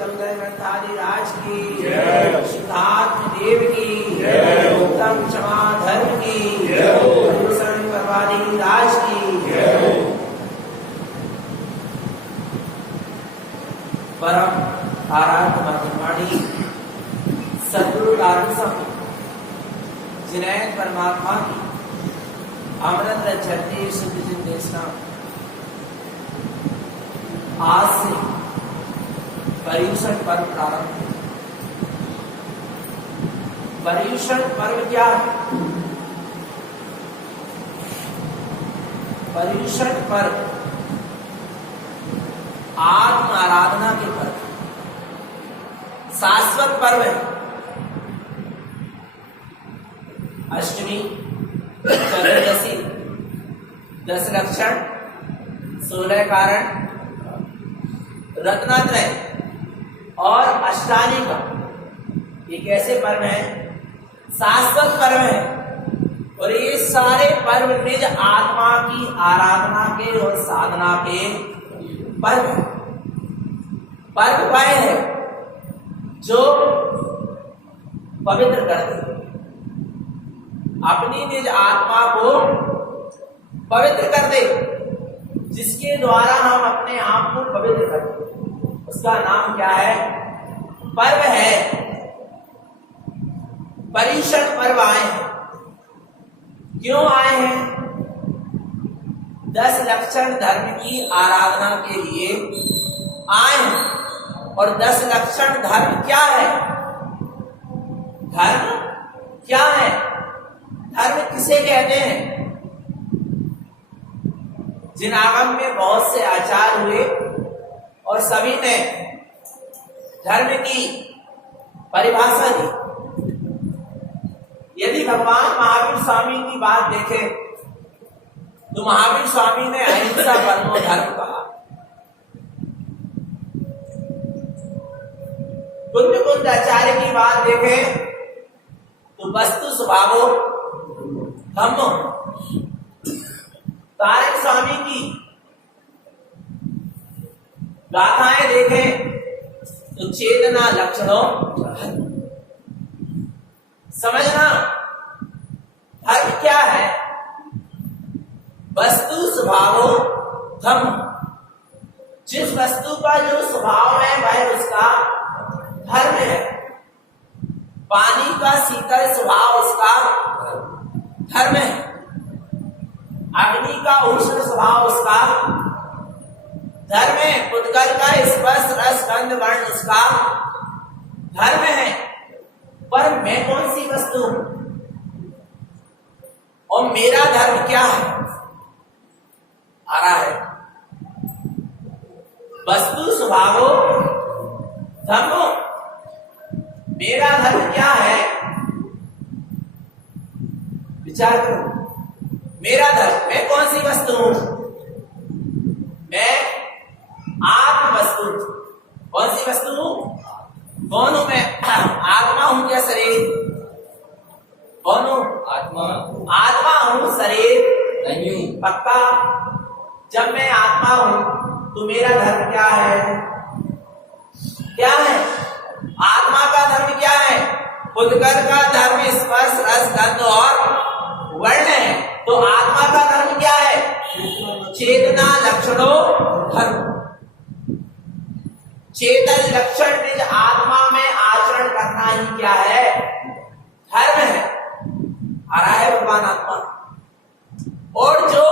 चंद्र ग्रंथाधिराज की, सिद्धार्थ देव की, उत्तम क्षमा धर्म की, भूषण परवादी राज की, परम आराध्य मध्यवाणी सद्गुरु कारण स्वामी जिनैन परमात्मा की अमृत चरती शुद्ध जिन देशना आज से पर्युषण पर्व प्रारंभ है। पर्युषण पर्व क्या है? पर्युषण पर्व आत्म आराधना के पर्व, शाश्वत पर्व है। अष्टमी, चतुर्दशी, 10 लक्षण, 16 कारण, रत्नात्रय और अष्टालिका एक ऐसे पर्व है, शाश्वत पर्व है। और ये सारे पर्व निज आत्मा की आराधना के और साधना के पर्व है। पर्व वह है जो पवित्र कर दे, अपनी निज आत्मा को पवित्र कर दे, जिसके द्वारा हम अपने आप को पवित्र करते, उसका नाम क्या है? पर्व है। पर्युषण पर्व आए हैं। क्यों आए हैं? 10 लक्षण धर्म की आराधना के लिए आए हैं। और 10 लक्षण धर्म क्या है? धर्म क्या है? धर्म किसे कहते हैं? जिन आगम में बहुत से आचार हुए और सभी ने धर्म की परिभाषा दी। यदि भगवान महावीर स्वामी की बात देखें तो महावीर स्वामी ने अहिंसा परमो धर्म कहा। कुंज कुंज आचार्य की बात देखें तो वस्तु स्वभावो धम्मो। तारक स्वामी की गाथाएं देखें तो चेतना लक्षणों समझना। धर्म क्या है? वस्तु स्वभावो धम्म। जिस वस्तु का जो स्वभाव है वह उसका धर्म है। पानी का शीतल स्वभाव उसका धर्म है। अग्नि का उष्ण स्वभाव उसका धर्म है। पुद्गल का स्पर्श रस गंध वर्ण उसका धर्म है। पर मैं कौन सी वस्तु हूं और मेरा धर्म क्या है? आ रहा है वस्तु स्वभावो धर्मो। मेरा धर्म क्या है? विचार करो। मेरा धर्म, मैं कौन सी वस्तु हूं? मैं आत्म वस्तु। कौन सी वस्तु हूं? कौन हूं मैं? आत्मा हूं क्या शरीर? कौन हूं? आत्मा। आत्मा हूं, शरीर नहीं हूं। पक्का? जब मैं आत्मा हूं तो मेरा धर्म क्या है? क्या है? आत्मा का धर्म क्या है? पुद्गल का धर्म स्पर्श रस गंध और वर्ण है। तो आत्मा का धर्म क्या है? चेतना लक्षणों धर्म। चेतन लक्षण निज आत्मा में आचरण करना ही क्या है? धर्म है। आ रहा है भगवान आत्मा। और जो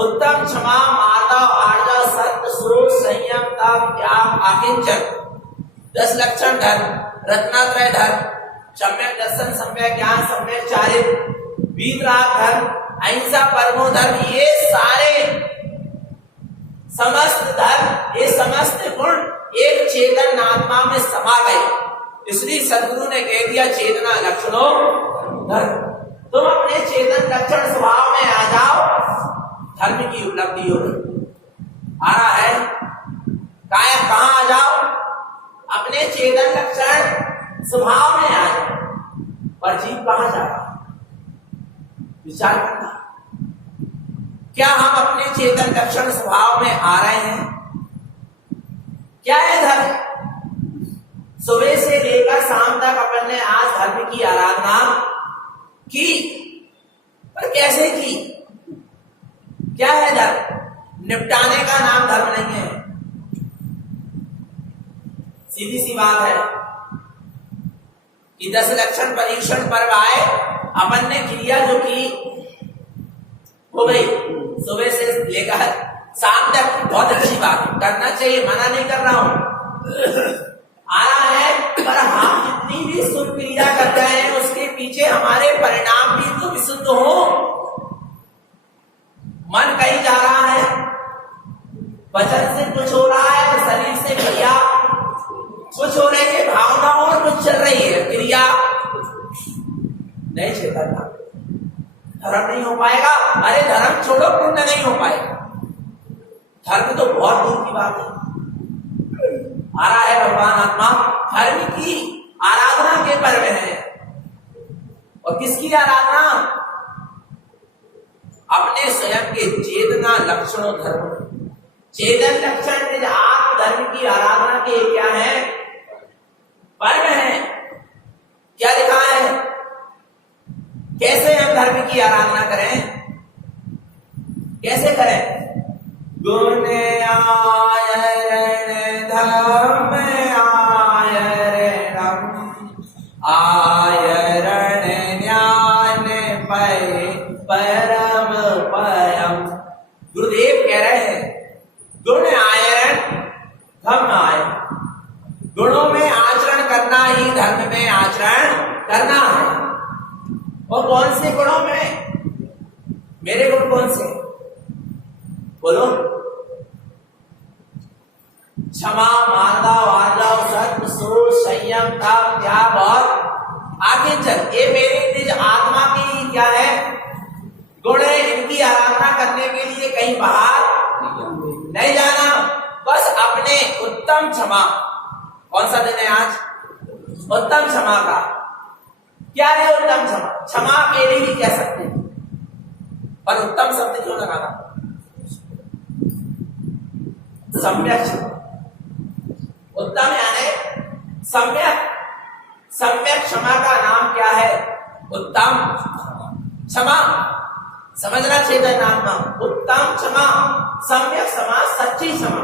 उत्तम क्षमा माता आर्जा सत्य सुरोध संयम तप त्याग आकिंचन 10 लक्षण धर्म, रत्नात्रय धर्म, सम्यक दर्शन, सम्यक ज्ञान, सम्यक चारित्र, वीतराग धर्म, अहिंसा परमो धर्म, ये सारे समस्त धर्म, ये समस्त गुण एक चेतन आत्मा में समा गए। इसलिए सदगुरु ने कह दिया चेतना लक्षणों धर्म। तुम अपने चेतन लक्षण स्वभाव में आ जाओ, धर्म की उपलब्धि होगी। आ रहा है कहां आ जाओ? अपने चेतन लक्षण स्वभाव में आ जाओ। पर जीव कहां जा रहा? विचार करना। क्या हम अपने चेतन लक्षण स्वभाव में आ रहे हैं? क्या है धर्म? सुबह से लेकर शाम तक अपन ने आज धर्म की आराधना की, पर कैसे की? क्या है धर्म? निपटाने का नाम धर्म नहीं है। सीधी सी बात है कि 10 लक्षण परीक्षण पर्व आए, अपन ने क्रिया जो की हो गई, सुबह से लेकर शाम तक, बहुत अच्छी बात, करना चाहिए, मना नहीं कर रहा हूं, आ रहा है, पर हम जितनी भी शुभ क्रिया करते हैं उसके पीछे हमारे परिणाम भी तो विशुद्ध हो। मन कहीं जा रहा है, वचन से कुछ हो रहा है, शरीर से क्रिया कुछ हो रही है, भावना और कुछ चल रही है, क्रिया नहीं चेतन, धर्म नहीं हो पाएगा। अरे धर्म छोड़ो, पुण्य नहीं हो पाएगा। धर्म तो बहुत दूर की बात है। आ रहा है भगवान आत्मा, धर्म की आराधना के पर्व है। और किसकी आराधना? अपने स्वयं के चेतना लक्षणों धर्म, चेतन लक्षण निज आत्म धर्म की आराधना के क्या है? पर्व है। क्या लिखा है? कैसे हम धर्म की आराधना करें? कैसे करें? गुण आयरण धर्म आयरण ज्ञान परम पयम। गुरुदेव कह रहे हैं गुण आयरण धर्म आयरण, गुणों में आचरण करना ही धर्म में आचरण करना है। और कौन से गुणों में? मेरे गुण कौन से? बोलो। क्षमा, मानदा, वार्ता, सत्य, सोच, संयम, तप, त्याग और आगे चल, ये मेरे निज आत्मा की क्या है? गुण है। इनकी आराधना करने के लिए कहीं बाहर नहीं जाना, बस अपने उत्तम क्षमा। कौन सा दिन है आज? उत्तम क्षमा का। क्या है उत्तम क्षमा? क्षमा अकेले ही कह सकते हैं, पर उत्तम शब्द क्यों लगाना? सम्यक क्षमा। उत्तम यानी सम्यक। सम्यक क्षमा का नाम क्या है? उत्तम क्षमा। समझना चाहिए नाम नाम। उत्तम क्षमा, सम्यक क्षमा, सच्ची क्षमा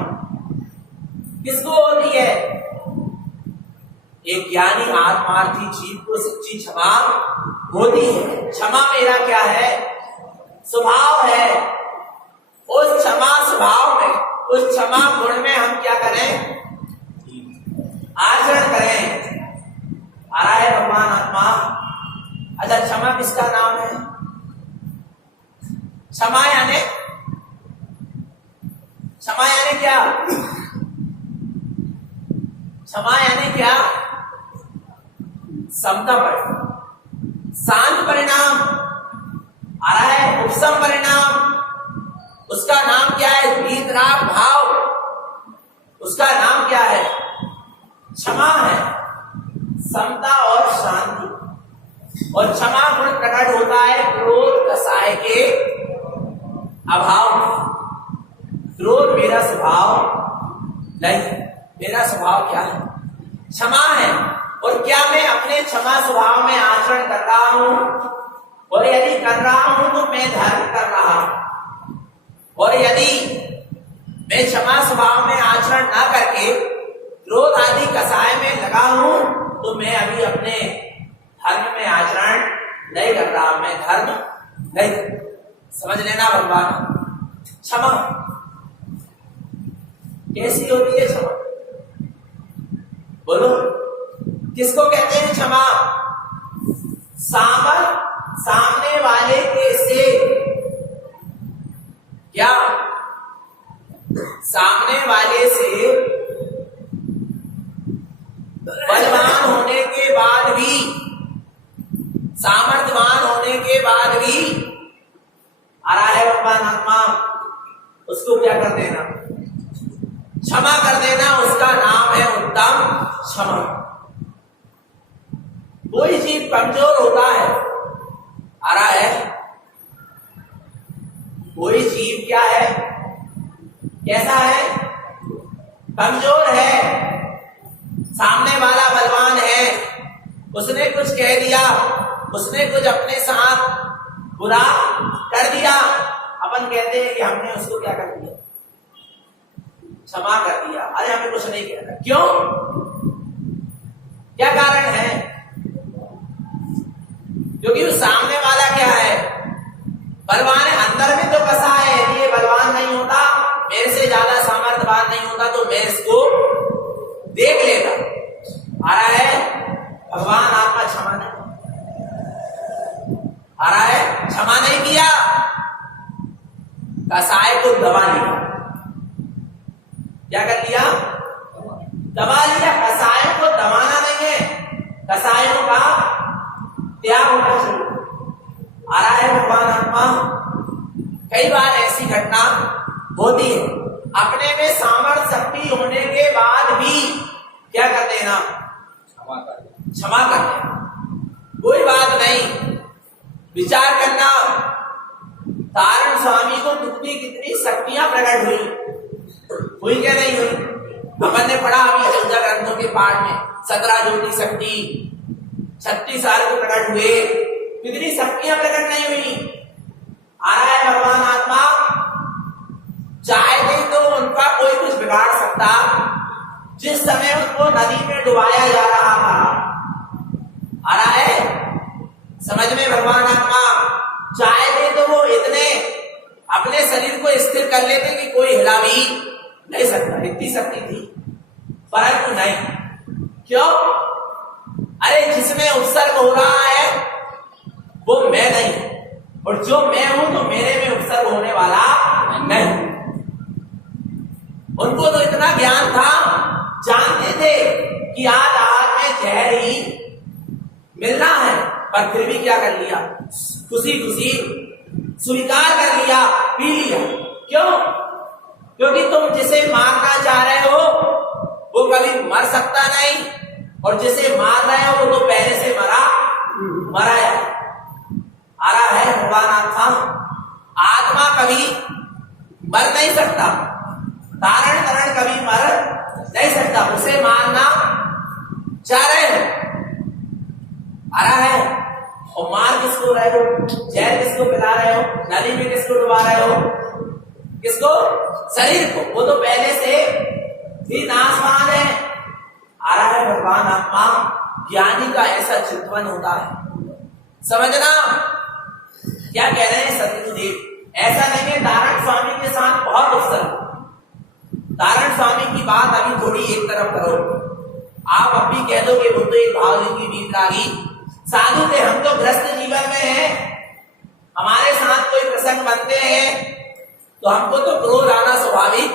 किसको होती है? एक ज्ञानी आत्मार्थी जीव को सच्ची क्षमा होती है। क्षमा मेरा क्या है? स्वभाव है। उस क्षमा स्वभाव में, उस क्षमा गुण में हम क्या करें? आचरण करें। आ रहा है भगवान आत्मा। अच्छा, क्षमा किसका नाम है? क्षमा यानी, क्षमा यानी क्या? क्षमा यानी क्या? समता परिणाम, शांत परिणाम। आ रहा है उपशम परिणाम। उसका नाम क्या है? वीतराग भाव। उसका नाम क्या है? क्षमा है। समता और शांति। और क्षमा गुण प्रकट होता है क्रोध कसाय के अभाव में। क्रोध मेरा स्वभाव नहीं। मेरा स्वभाव क्या है? क्षमा है। और क्या मैं अपने क्षमा स्वभाव में आचरण कर रहा हूं? और यदि कर रहा हूं तो मैं धर्म कर रहा हूं। और यदि मैं क्षमा स्वभाव में आचरण ना करके क्रोध आदि कसाय में लगा हूं तो मैं अभी अपने धर्म में आचरण नहीं कर रहा। मैं धर्म नहीं। समझ लेना भगवान। क्षमा कैसी होती है? क्षमा बोलो, किसको कहते हैं क्षमा? सामने वाले के से क्या? सामने वाले से बलवान होने के बाद भी, सामर्थ्यवान होने के बाद भी आ रहा है भगवान आत्मा, उसको क्या कर देना? क्षमा कर देना। उसका नाम है उत्तम क्षमा। कोई जीव कमजोर होता है, आ रहा है, कोई जीव क्या है? कैसा है? कमजोर है। सामने वाला उसने कुछ कह दिया, उसने कुछ अपने साथ बुरा कर दिया, अपन कहते हैं कि हमने उसको क्या कर दिया, क्षमा कर दिया। अरे हमें कुछ नहीं कहना, क्यों? क्या कारण है? क्योंकि उस सामने वाला क्या है, बलवान है, अंदर में तो कसा है, ये बलवान नहीं होता, मेरे से ज्यादा सामर्थ्यवान नहीं होता, तो मैं इसको देख लेगा। आ रहा है भगवान आत्मा क्षमा नहीं, आ रहा है क्षमा नहीं किया, कसाय को दबा लिया। क्या कर लिया? दबा लिया। कसायों को दबाना नहीं है, कसायों का त्याग होना चाहिए। आ रहा है भगवान आत्मा। कई बार ऐसी घटना होती है, अपने में सामर्थ्य शक्ति होने के बाद भी क्या करते हैं ना, क्षमा करते हैं। कोई बात नहीं, विचार करना, तारण स्वामी को कितनी शक्तियां प्रकट हुई क्या नहीं हुई? अपन ने पढ़ा अभी चौदह ग्रंथों के पाठ में, 17 ज्योति शक्ति, 36 साल को प्रकट हुए, कितनी शक्तियां प्रकट नहीं हुई? आ रहा है भगवान आत्मा। चाहते तो उनका कोई कुछ बिगाड़ सकता, जिस समय उनको नदी में डुबाया जा रहा था। आ रहा है समझ में भगवान आत्मा? चाहते तो वो इतने अपने शरीर को स्थिर कर लेते कि कोई हिला भी नहीं सकता, इतनी शक्ति थी, परंतु नहीं। क्यों? अरे जिसमें उपसर्ग हो रहा है वो मैं नहीं, और जो मैं हूं तो मेरे में उपसर्ग होने वाला नहीं। उनको तो इतना ज्ञान था, जानते थे कि आज आग में जहर ही मिलना है, पर फिर भी क्या कर लिया? खुशी खुशी स्वीकार कर लिया, पी लिया। क्यों? क्योंकि तुम जिसे मारना चाह रहे हो वो कभी मर सकता नहीं, और जिसे मार रहे हो वो तो पहले से मरा है। आ रहा है भगवान आत्मा। आत्मा कभी मर नहीं सकता, तारण करण कभी मर नहीं सकता, उसे मारना चाह रहे हो। आ रहा है, और मार किसको रहे हो? जहर किसको पिला रहे हो? नदी में किसको डुबा रहे हो? किसको? शरीर को। वो तो पहले से ही नाशवान है। आ रहा है भगवान आत्मा। ज्ञानी का ऐसा चिंतन होता है, समझना क्या कह रहे हैं सतगुरुदेव? ऐसा नहीं है तारण स्वामी के साथ बहुत अवसर, तारण स्वामी की बात अभी थोड़ी एक तरफ करो। आप अभी कह दो कि वो तो एक भाव की बीतरागी साधु थे, हम तो ग्रस्त जीवन में हैं, हमारे साथ कोई प्रसंग बनते हैं तो हमको तो क्रोध आना स्वाभाविक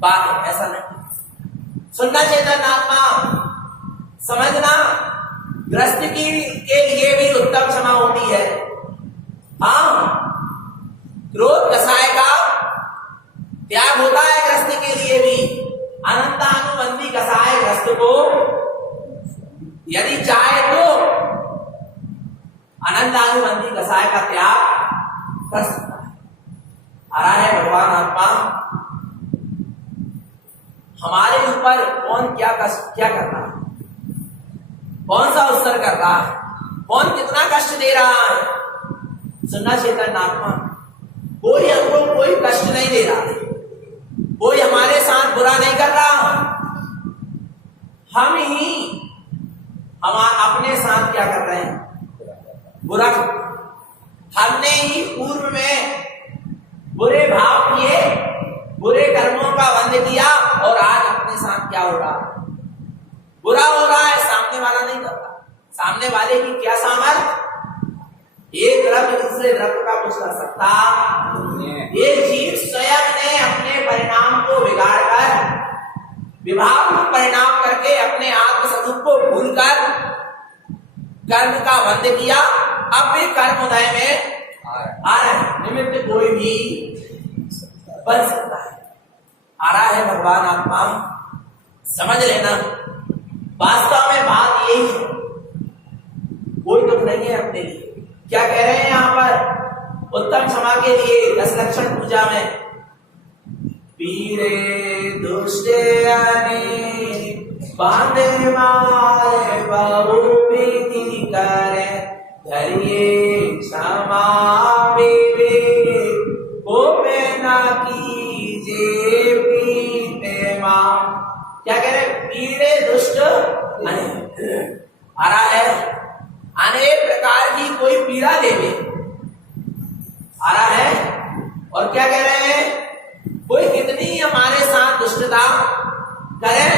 बात है। ऐसा नहीं, सुनना चेतन आत्मा, समझना ग्रस्त के लिए भी उत्तम क्षमा होती है। हाँ, क्रोध कसाय का त्याग होता है ग्रस्त के लिए भी। अनंतानुबंधी कसाय ग्रस्त को यदि चाहे तो अनंतानुबंधी कसाय का त्याग कर सकता है। आ रहा है भगवान आत्मा। हमारे ऊपर कौन क्या कर रहा है, कौन सा अवसर कर रहा है, कौन कितना कष्ट दे रहा है, सुनना चेतन आत्मा। कोई हमको कोई कष्ट नहीं दे रहा है, कोई हमारे साथ बुरा नहीं कर रहा, हम ही अपने साथ क्या कर रहे हैं? बुरा। हमने ही पूर्व में बुरे भाव किए, बुरे कर्मों का बंध किया, और आज अपने साथ क्या हो रहा है? बुरा हो रहा है। सामने वाला नहीं कर रहा, सामने वाले की क्या सामर्थ्य? एक द्रव्य दूसरे द्रव्य का कुछ कर सकता? ये जीव स्वयं ने अपने परिणाम को बिगाड़कर, विभाग को परिणाम करके अपने आत्म स्वरूप को भूलकर कर्म का बंध किया। अब भी कर्म उदय में आ रहे हैं, निमित्त कोई भी बन सकता है। आ रहा है भगवान आत्मा। समझ लेना, वास्तव में बात यही है, कोई दुख नहीं है अपने लिए। क्या कह रहे हैं यहाँ पर? उत्तम क्षमा के लिए 10 लक्षण पूजा में पीरे दुष्टे बांधे मारे बाबू करिए क्षमा विवेक कोप न कीजिए पीते मां। क्या कह रहे? पीड़े दुष्ट आ रहा है, अनेक प्रकार की कोई पीड़ा देवे आ रहा है। और क्या कह रहे हैं? कोई कितनी हमारे साथ दुष्टता करे,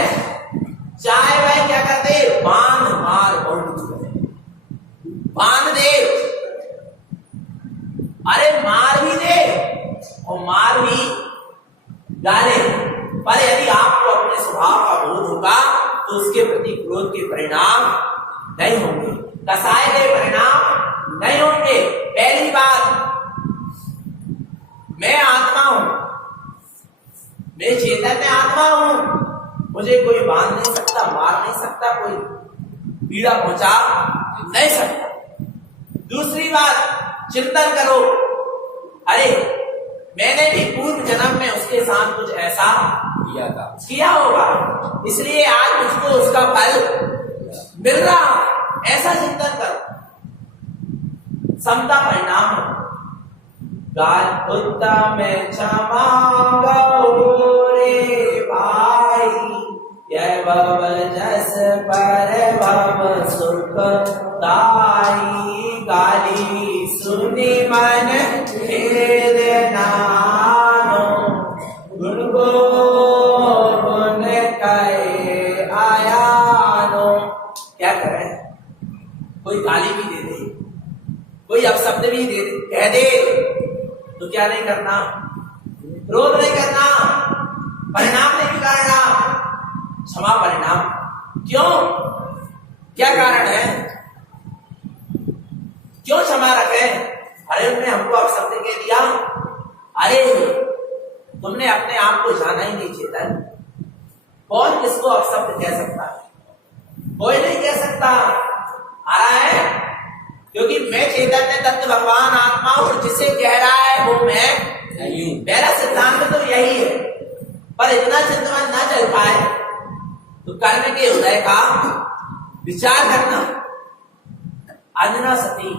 चाहे वह क्या करते, बांध मार बांध दे, अरे मार भी दे और मार भी डाले, पर यदि आपको अपने स्वभाव का बोध होगा तो उसके प्रति क्रोध के परिणाम नहीं होंगे, कसाय के परिणाम नहीं होंगे। पहली बात, मैं आत्मा हूं, मैं चैतन्य आत्मा हूं, मुझे कोई बांध नहीं सकता, मार नहीं सकता, कोई पीड़ा पहुंचा नहीं सकता। दूसरी बात, चिंतन करो, अरे मैंने भी पूर्व जन्म में उसके साथ कुछ ऐसा किया होगा, इसलिए आज मुझको उसका फल मिल रहा, ऐसा चिंतन करो। समता परिणाम है। गाल उत्तम क्षमा गौरे भाई, यह भव जस पर भव सुख दाई, गाली सुनि मन खेद नानो, गुण गो गुण कहे आयानो। क्या करे? कोई गाली भी दे दे, कोई अपशब्द भी दे दे, कह दे, तो क्या नहीं करना? क्रोध नहीं करना, परिणाम नहीं बिगाड़ना, क्षमा परिणाम। क्यों? क्या कारण है? क्यों क्षमा रखे? अरे उन्होंने हमको अपशब्द कह दिया, अरे तुमने अपने आप को जाना ही नहीं चेतन, कौन किसको अपशब्द कह सकता है? कोई नहीं कह सकता। आ रहा है, क्योंकि मैं चैतन्य तत्व भगवान आत्मा और जिसे कह रहा है वो मैं नहीं हूं। मेरा सिद्धांत तो यही है, पर इतना चिंतन ना चल पाए तो कर्म के उदय का विचार करना। अंजना सती,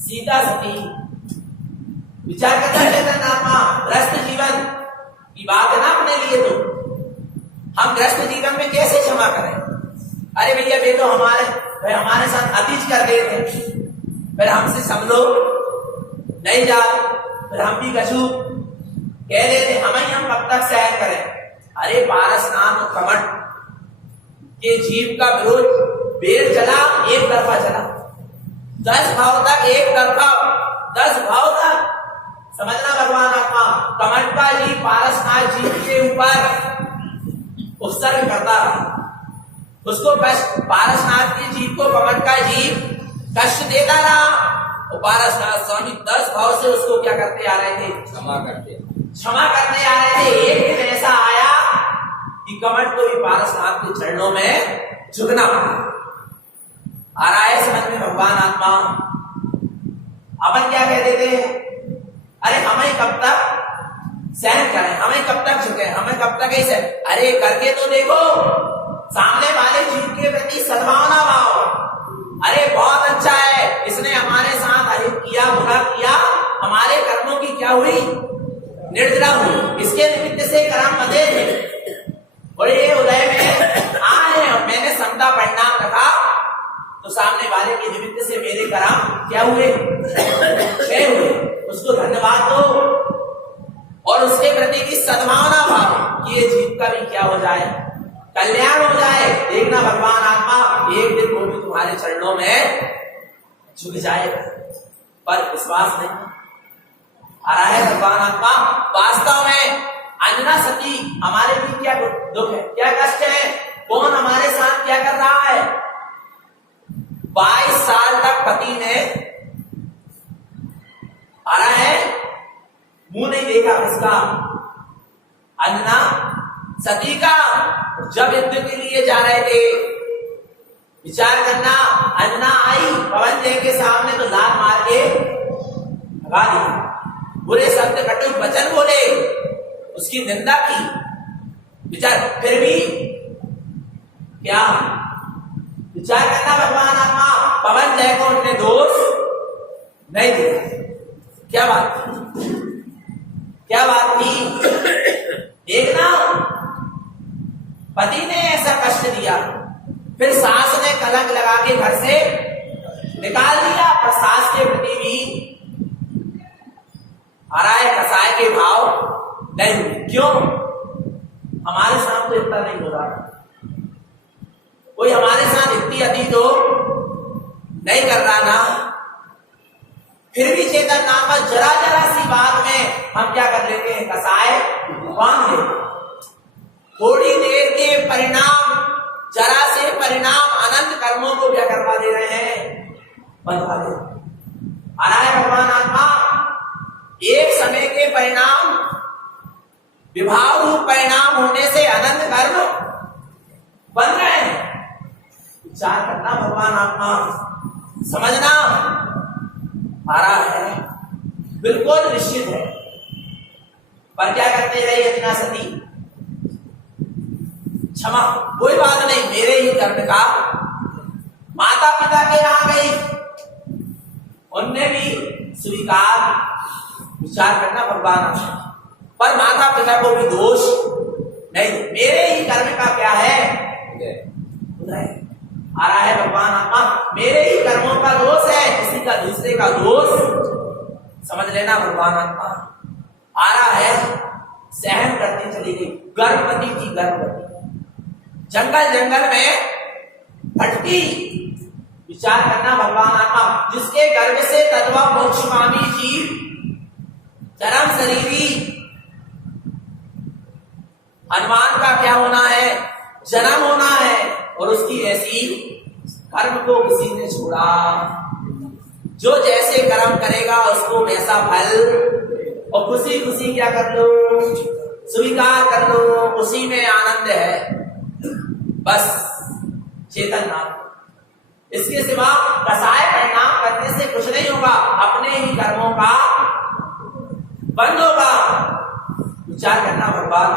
सीता सती, विचार करना चेतन आत्मा। ग्रस्त जीवन की बात है ना अपने लिए, तो हम ग्रस्त जीवन में कैसे क्षमा करें? अरे भैया वे तो हमारे साथ अतीज कर रहे थे, फिर हमसे सब लोग नहीं जा, फिर हम भी कछू कह रहे थे, हम कब तक सहन करें? अरे पारसनाथ कमठ के जीव का विरोध बेर चला, एक तरफा चला, 10 भाव तक एक तरफा, 10 भाव तक समझना। भगवान आत्मा कमठ का जीव पारसनाथ जीव के ऊपर उत्सर्ग करता, उसको कष्ट, पारसनाथ के जीव को कमठ का जीव कष्ट देता रहा, और पारसनाथ स्वामी 10 भाव से उसको क्या करते आ रहे थे? क्षमा करते आ रहे थे। एक दिन ऐसा आया कि कमठ को भी पारसनाथ के चरणों में झुकना पड़ा। आ रहा है समझ में भगवान आत्मा? अपन क्या कह देते हैं? अरे हमें कब तक सहन करें, हमें कब तक झुके, हमें कब तक ऐसे? अरे करके तो देखो, सामने वाले जीव के प्रति सद्भावना भाव। अरे बहुत अच्छा है, इसने हमारे साथ अहित किया, बुरा किया, हमारे कर्मों की क्या हुई? निर्जरा हुई, इसके निमित्त से कर्म बंधे थे, और ये उदय में आए और मैंने समता परिणाम रखा, तो सामने वाले के निमित्त से मेरे कर्म क्या हुए? क्षय हुए। उसको धन्यवाद दो और उसके प्रति की सद्भावना भाव कि ये जीव का भी क्या हो जाए? कल्याण हो जाए। देखना भगवान आत्मा एक दिन वो भी तुम्हारे चरणों में झुक जाएगा, पर विश्वास नहीं आ रहा है। भगवान आत्मा वास्तव में अंजना सती हमारे भी क्या दुख है, क्या कष्ट है? कौन हमारे साथ क्या कर रहा है? 22 साल तक पति ने आ रहा है मुंह नहीं देखा उसका, अंजना सती का। जब युद्ध के लिए जा रहे थे, विचार करना, अंजना आई पवन देव के सामने तो लात मार के भगा दिया, बुरे शब्द कटु वचन बोले, उसकी निंदा की। विचार, फिर भी क्या विचार करना, भगवान आत्मा पवन जय को उनने दोष नहीं दिया। क्या बात थी, क्या बात थी? देखना, पति ने ऐसा कष्ट दिया, फिर सास ने कलंक लगा के घर से निकाल दिया, पर सास के प्रति भी हराए कसाय के भाव नहीं हुए। क्यों? हमारे साथ तो इतना नहीं हो रहा, कोई हमारे साथ इतनी अति तो नहीं कर रहा ना, फिर भी चेतन नाम पर जरा जरा सी बात में हम क्या कर लेते हैं, कसाय बांध लेते। थोड़ी देर के परिणाम, जरा से परिणाम अनंत कर्मों को क्या करवा दे रहे हैं, बंधवा दे आ रहा है। भगवान आत्मा एक समय के परिणाम, विभाव रूप परिणाम होने से अनंत कर्म बन रहे हैं। विचार करना भगवान आत्मा, समझना आ रहा है, बिल्कुल निश्चित है। पर क्या करते रहे इतना सती, क्षमा कोई बात नहीं, मेरे ही कर्म का, माता पिता के यहां गई, उनने भी स्वीकार। विचार करना भगवान, पर माता पिता को भी दोष नहीं, मेरे ही कर्म का क्या है, उदय आ रहा है। भगवान आत्मा मेरे ही कर्मों का दोष है, किसी का दूसरे का दोष समझ लेना। भगवान आत्मा आ रहा है, सहन करती चली गई, गर्भवती थी, गर्भवती जंगल जंगल में भटकी। विचार करना भगवान आत्मा, जिसके गर्भ से तद्वा मोक्षकामी जीव चरम शरीरी, हनुमान का क्या होना है, जन्म होना है, और उसकी ऐसी कर्म को किसी ने छोड़ा। जो जैसे कर्म करेगा उसको वैसा फल, और खुशी खुशी क्या कर लो, स्वीकार कर लो, उसी में आनंद है, बस चेतन नाम। इसके सिवा कसाय परिणाम करने से कुछ नहीं होगा, अपने ही कर्मों का बंद होगा। विचार करना भगवान,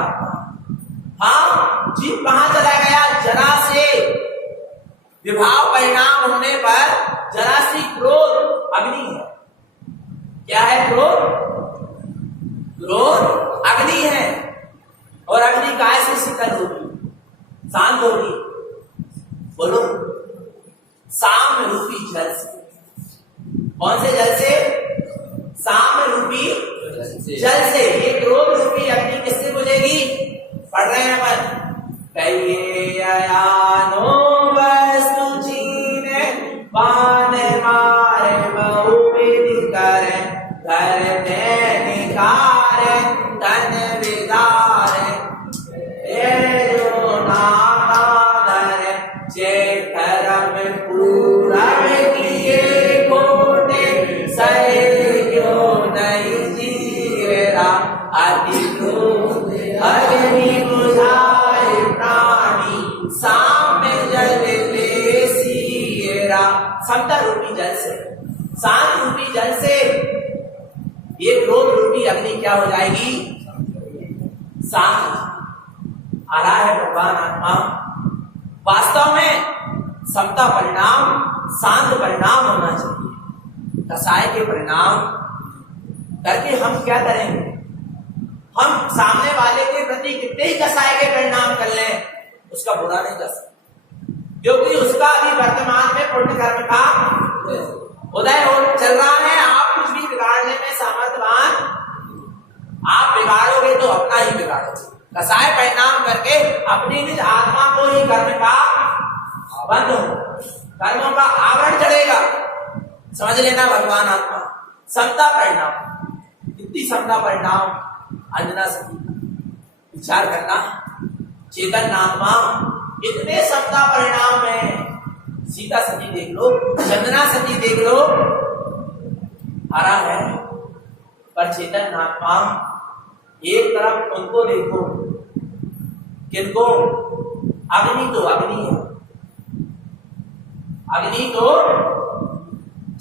हाँ जीव कहां चला गया, जरा से विभाव परिणाम होने पर जरा सी क्रोध अग्नि है। क्या है क्रोध? क्रोध अग्नि है, और अग्नि काय से शीतल होगी, शांत होगी, बोलो, साम रूपी जल से। कौन से जल से? साम रूपी जल से। ये क्रोध रूपी अग्नि किससे बुझेगी? पढ़ रहे हैं अपन, कहिए अयानो वस्तु जीने, बाण मारे बहु विधि करे, घर में निकारे तन विदारे, ये जो नामा धरे, जे धर्म पूरब किए कोटे, सही क्यों नहीं जीरा, अति क्रोध अग्नि बुझाए प्राणी, साम्य जल ले सीरा। समता रूपी जल से, शांत रूपी जल से ये क्रोध रूपी अग्नि क्या हो जाएगी? शांत। आ रहा है भगवान आत्मा, वास्तव में समता परिणाम, शांत परिणाम होना चाहिए। कसाय के परिणाम करके हम क्या करेंगे? हम सामने वाले के प्रति कितने ही कसाय के परिणाम कर लें, उसका बुरा नहीं कर सकते, क्योंकि उसका अभी वर्तमान में पुण्य कर्म का उदय हो चल रहा है। आप कुछ भी बिगाड़ने में सामर्थ्यवान, आप बिगाड़ोगे तो अपना ही बिगाड़ोगे। कसाय परिणाम करके अपनी निज आत्मा को ही कर्म का बंद हो, कर्मों का आवरण चढ़ेगा। समझ लेना भगवान आत्मा, समता परिणाम, कितनी समता परिणाम अंजना सती। विचार करना, चेतन नामा इतने समता परिणाम में, सीता सती देख लो, चंदना सती देख लो, हरा है, पर चेतन नामा एक तरफ उनको देखो, किनको? अग्नि तो अग्नि है, अग्नि तो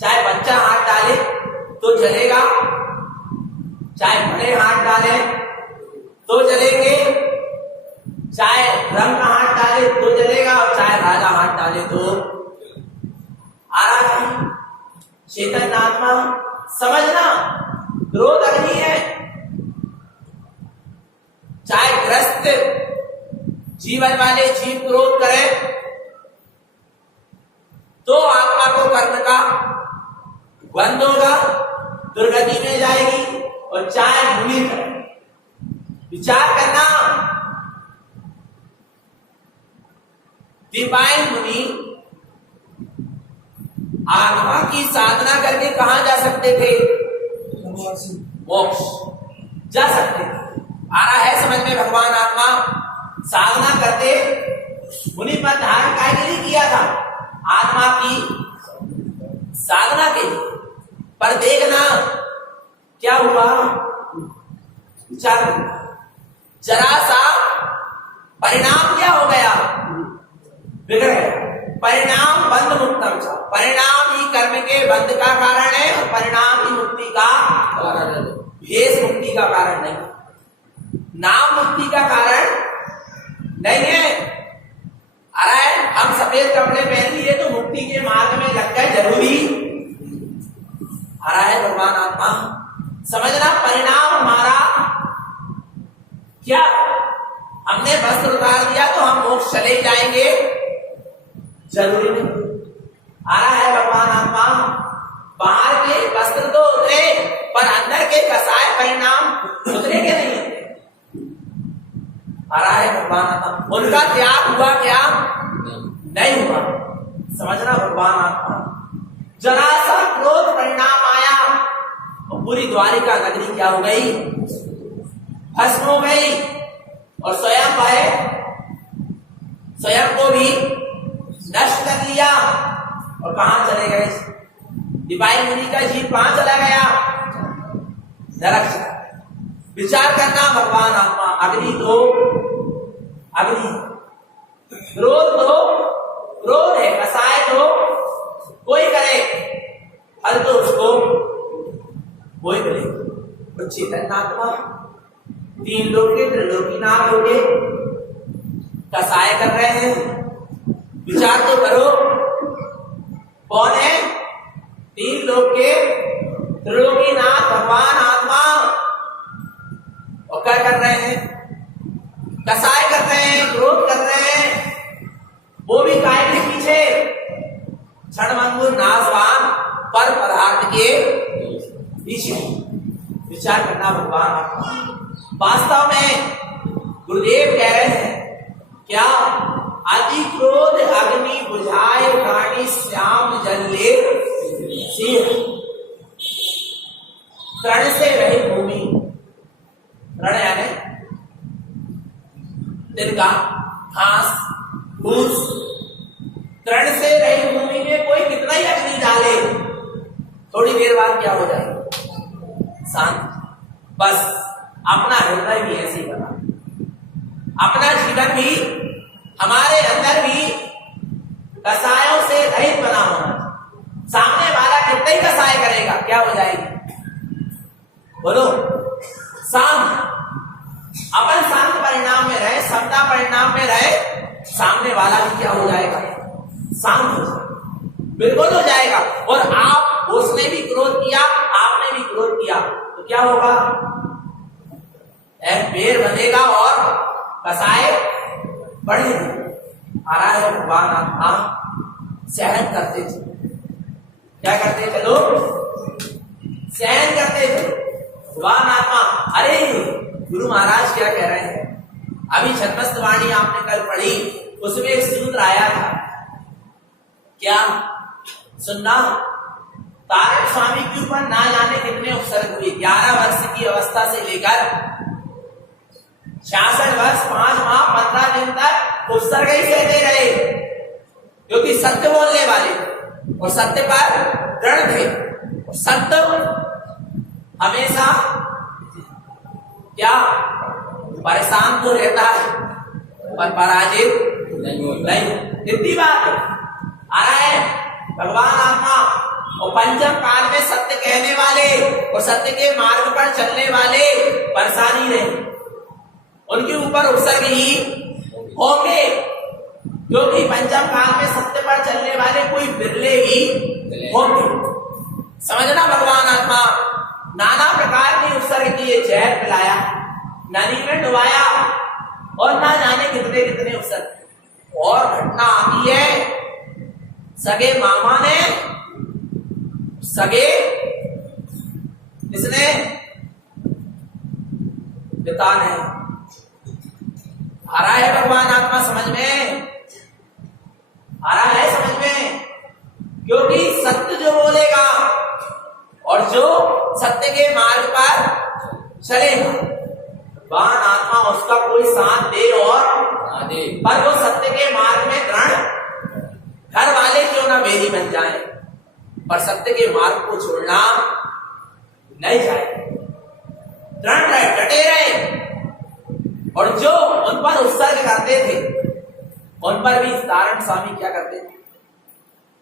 चाहे बच्चा हाथ डाले तो जलेगा, चाहे बड़े हाथ डाले तो जलेंगे, चाहे रंग का हाथ डाले तो जलेगा, और चाहे राजा हाथ डाले तो आ रहा है चैतन्य आत्मा। समझना, क्रोध अग्नि है। चाहे ग्रस्त जीवन वाले जीव क्रोध करें तो आत्मा को कर्म का बंद होगा, दुर्गति में जाएगी। और चाहे मुनि करे, विचार करना, डिवाइन मुनि आत्मा की साधना करके कहां जा सकते थे? मोक्ष जा सकते थे। आ रहा है समझ में? भगवान आत्मा साधना करते मुनि पद धारण काय के लिए किया था? आत्मा की साधना के लिए। पर देखना क्या हुआ, विचार जरा सा परिणाम क्या हो गया? बिगड़ गया। परिणाम बंध मुक्तम था। परिणाम ही कर्म के बंध का कारण है और परिणाम ही मुक्ति का कारण है, भेष मुक्ति का कारण नहीं, नाम मुक्ति का कारण नहीं है। अरे हम सफेद कपड़े पहन लिए तो मुक्ति के मार्ग में लग गए जरूरी? आ रहा है भगवान आत्मा। समझना, परिणाम हमारा क्या? हमने वस्त्र उतार दिया तो हम मोक्ष चले जाएंगे? जरूरी नहीं। आ रहा है भगवान आत्मा। बाहर के वस्त्र तो उतरे पर अंदर के कसाय परिणाम उतरे के नहीं होते। आ रहा है भगवान आत्मा। उनका त्याग हुआ क्या? नहीं हुआ। समझना भगवान आत्मा। जरा सा क्रोध परिणाम आया और पूरी द्वारिका नगरी क्या हो गई? भस्म हो गई। और स्वयं वह स्वयं को भी नष्ट कर लिया। और कहां चले गए? डिवाइन मुनि का जीव कहां चला गया? नरक। विचार करना भगवान आत्मा। अग्नि तो अग्नि, क्रोध तो क्रोध है, कसाय तो कोई करे, फल तो उसको कोई करे। और चेतन आत्मा तीन लोग के त्रिलोकी नाम हो गए, कसाय कर रहे हैं। विचार तो करो, कौन है? तीन लोग के त्रिलोकी नाथ भगवान आत्मा। और क्या कर रहे हैं? कसाय कर रहे हैं, क्रोध कर रहे हैं। वो भी काय के पीछे? क्षणभंगुर नाशवान पर पदार्थ के पीछे। विचार करना भगवान आत्मा। वास्तव में गुरुदेव कह रहे हैं क्या? अति क्रोध अग्नि बुझाए प्राणी श्याम जल ले सिंह। तृण से रही भूमि, तृण यानी तिनका, घास, फूस। तृण से रही भूमि में कोई कितना ही अग्नि डाले, थोड़ी देर बाद क्या हो जाएगा? शांत। बस अपना हृदय भी ऐसे बना, अपना जीवन भी, हमारे अंदर भी कसायों से रहित बना होना। सामने वाला कितना ही कसाय करेगा, क्या हो जाएगी? बोलो। शांत। अपन शांत परिणाम में रहे, समता परिणाम में रहे, सामने वाला भी क्या हो जाएगा? शांत हो जाएगा, बिल्कुल हो जाएगा। और आप, उसने भी क्रोध किया, आपने भी क्रोध किया, तो क्या होगा? एक पेड़ बनेगा और कसाय बढ़ेगा। आ रहा है भगवान आत्मा। सहन करते थे, क्या करते थे लोग? सहन करते थे भगवान आत्मा। अरे गुरु महाराज क्या कह रहे हैं? अभी छत्रस्त वाणी आपने कल पढ़ी, उसमें एक सूत्र आया था, क्या सुनना? तारक स्वामी के ऊपर ना जाने कितने उपसर्ग हुए। 11 वर्ष की अवस्था से लेकर 66 वर्ष 5 माह 15 दिन तक उपसर्ग ही सहते रहे, क्योंकि सत्य बोलने वाले और सत्य पर दृढ़ थे। सत्य हमेशा क्या परेशान तो रहता है पर पराजित नहीं। इतनी बात आ रहा है भगवान आत्मा। और पंचम काल में सत्य कहने वाले और सत्य के मार्ग पर चलने वाले परेशानी रहे, उनके ऊपर उपसर्ग ही होंगे, क्योंकि पंचम काल में सत्य चलने वाले कोई बिरले ही होंगे। समझना, भगवान आत्मा नाना प्रकार के उपसर्ग किए, जहर पिलाया, नदी में डुबाया और ना जाने कितने कितने उपसर्ग। और घटना आती है सगे मामा ने, सगे किसने, पिता ने। आ रहा है भगवान आत्मा समझ में, आ रहा है समझ में? क्योंकि सत्य जो बोलेगा और जो सत्य के मार्ग पर चलेगा, भगवान आत्मा उसका कोई साथ दे और ना दे, पर वो सत्य के मार्ग में दृढ़, घर वाले क्यों ना मेरी बन जाए, पर सत्य के मार्ग को छोड़ना नहीं जाए, दृढ़ रहे, डटे रहे। और जो उन पर उत्सर्ग करते थे उन पर भी तारण स्वामी क्या करते थे,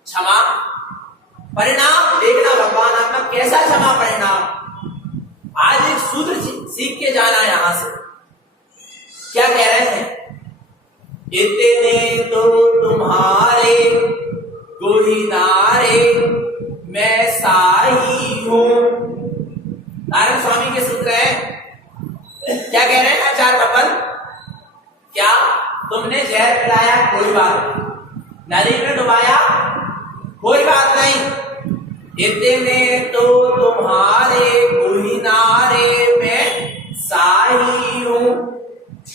क्षमा। परिणाम देखना भगवान आत्मा कैसा क्षमा परिणाम। आज एक सूत्र सीख के जाना यहां से, क्या कह रहे हैं, इतने तो तुम्हारे गुहिनारे मैं साई हूं। नारायण स्वामी के सूत्र है, क्या कह रहे हैं आचार्य बब्बन, क्या तुमने जहर पिलाया कोई बात, नदी में डुबाया कोई बात नहीं, इतने तो तुम्हारे गुहिनारे में साई हूं,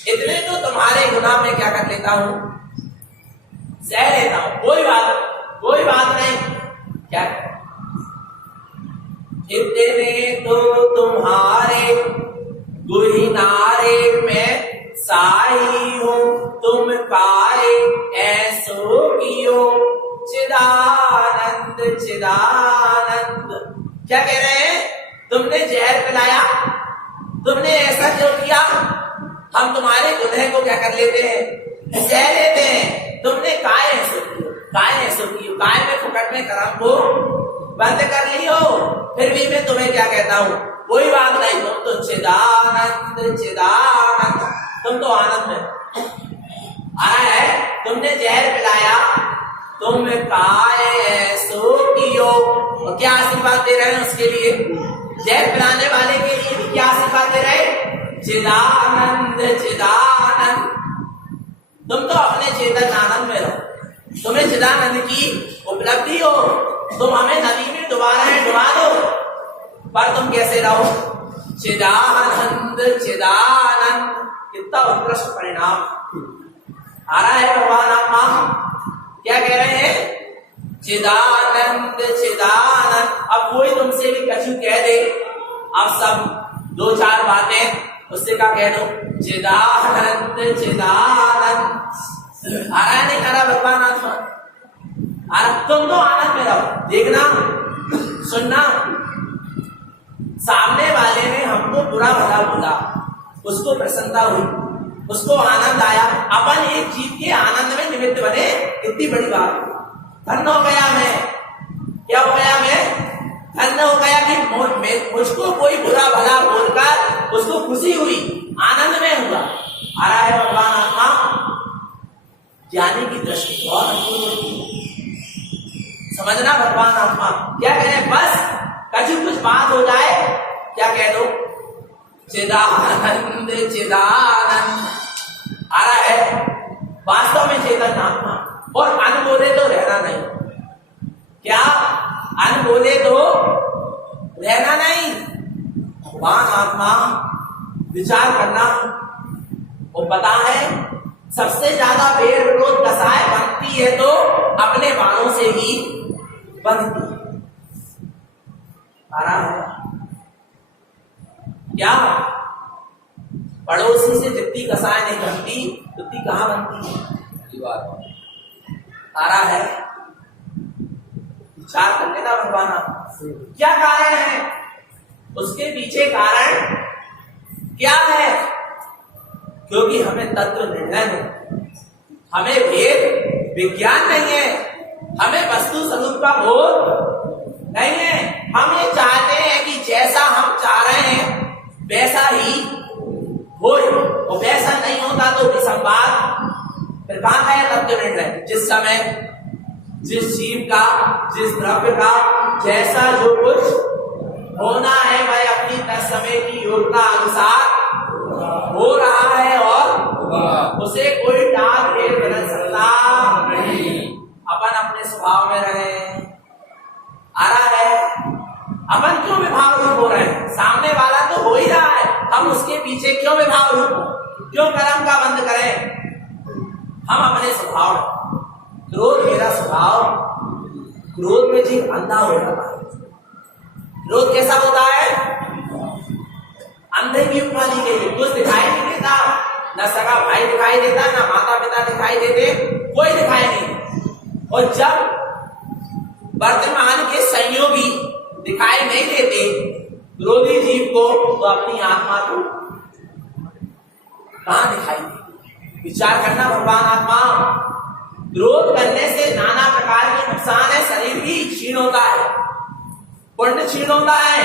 इतने तो तुम्हारे गुनाह में क्या कर लेता हूं, सह लेता हूं, कोई बात नहीं। क्या इतने तो तुम्हारे गुहिनारे में साई हूं, तुम पाए ऐसो कियो चिदानंद चिदानंद। क्या कह रहे हैं, तुमने जहर पिलाया, तुमने ऐसा क्यों किया, हम तुम्हारे गुनह को क्या कर लेते हैं, सह लेते हैं। तुमने काय ऐसो कियो, काय ऐसो कियो, काय में फुकट में कर्म को बंद कर लियो, फिर भी मैं तुम्हें क्या कहता हूं, कोई बात नहीं, तुम तो चिदानंद चिदानंद, तुम तो आनंद में आया है। तुमने जहर पिलाया, तुम काय ऐसो कियो, और क्या आशीर्वाद दे रहे हैं उसके लिए, जहर पिलाने वाले के लिए भी क्या आशीर्वाद दे रहे, चिदानंद चिदानंद। तुम तो अपने चेतन आनंद में रहो, तुम्हें चिदानंद की उपलब्धि हो, तुम हमें नदी में डुबा रहे हैं, डुबा दो, पर तुम कैसे रहो, चिदानंद चिदानंद। कितना उत्कृष्ट परिणाम आ रहा है भगवान आत्मा, क्या कह रहे हैं, चिदानंद चिदानंद। अब कोई तुमसे भी कछु कह दे, अब सब दो चार बातें उससे क्या कह दो, चिदानंद चिदानंद। आ रहा है नहीं आ रहा भगवान आत्मा, तुम तो आनंद में रहो। देखना, सुनना, सामने वाले ने हमको बुरा भला बोला, उसको प्रसन्नता हुई, उसको आनंद आया, अपन एक जीव के आनंद में निमित्त बने, कितनी बड़ी बात। धन्य हो गया मैं, क्या हो गया मैं, धन्य हो गया कि मुझको कोई बुरा भला बोलकर उसको खुशी हुई, आनंद में हुआ। आ रहा है भगवान आत्मा, ज्ञानी की दृष्टि बहुत अच्छी होती है। समझना भगवान आत्मा क्या कह रहे हैं, बस कभी कुछ बात हो जाए क्या कह दो, चिदानंद चिदानंद। आ रहा है वास्तव में चेतन आत्मा, और अनबोले तो रहना नहीं। क्या अनबोले तो रहना नहीं। भगवान आत्मा विचार करना, वो पता है सबसे ज्यादा बेर विरोध कसाय बनती है तो अपने बाणों से ही बनती है। आ रहा है क्या, पड़ोसी से जितनी कसाय नहीं बनती उतनी कहां बनती है, आ रहा है। विचार कर लेना भगवान क्या कारण है, उसके पीछे कारण क्या है। क्योंकि हमें तत्व निर्णय नहीं, हमें भेद विज्ञान नहीं है, हमें वस्तु स्वरूप का बोध नहीं है। हम ये चाहते हैं कि जैसा हम चाह रहे हैं वैसा ही हो, और वैसा नहीं होता तो संवाद फिर कहां गया तत्व निर्णय। जिस जीव का, जिस द्रव्य का जैसा जो कुछ होना है वह अपनी तत्समय की योग्यता अनुसार हो रहा है और उसे कोई टाल फेर बदल सकता नहीं। अपन अपने स्वभाव में रहे, आ रहा है। अपन क्यों विभाव रूप हो रहे हैं? सामने वाला तो हो ही रहा है, हम उसके पीछे क्यों विभाव रूप, क्यों कर्म का बंद करें? हम अपने स्वभाव, क्रोध मेरा स्वभाव, क्रोध में जीव अंधा हो जाता है। क्रोध कैसा होता है? अंधे की उपमा दी गई है। कुछ दिखाई नहीं देता, न सगा भाई दिखाई देता, न माता पिता दिखाई देते, कोई दिखाई नहीं। और जब वर्तमान के संयोगी दिखाई नहीं देते क्रोधी जीव को, तो अपनी आत्मा को कहां दिखाई दे? विचार करना भगवान। आत्मा क्रोध करने से नाना प्रकार के नुकसान है। शरीर भी क्षीण होता है, पुण्य क्षीण होता है।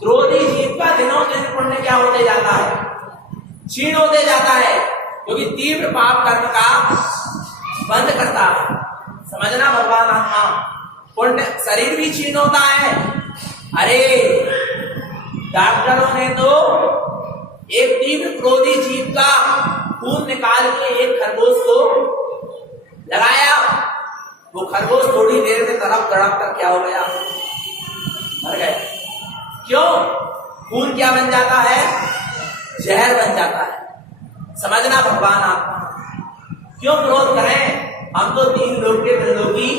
क्रोधी जीव का दिनों दिन पुण्य क्या होते जाता है? क्षीण होते जाता है, क्योंकि तीव्र पाप कर्म का बंद करता है। समझना भगवान। आत्मा पुण्य, शरीर भी क्षीण होता है। अरे डॉक्टरों ने तो एक तीव्र क्रोधी जीव का खून निकाल के एक खरगोश को लगाया, वो खरगोश थोड़ी देर में तड़प तड़प कर क्या हो गया? मर गए। क्यों? खून क्या बन जाता है? जहर बन जाता है। समझना भगवान। आत्मा क्यों क्रोध करें? हम तो 3 लोग के त्रिलोकी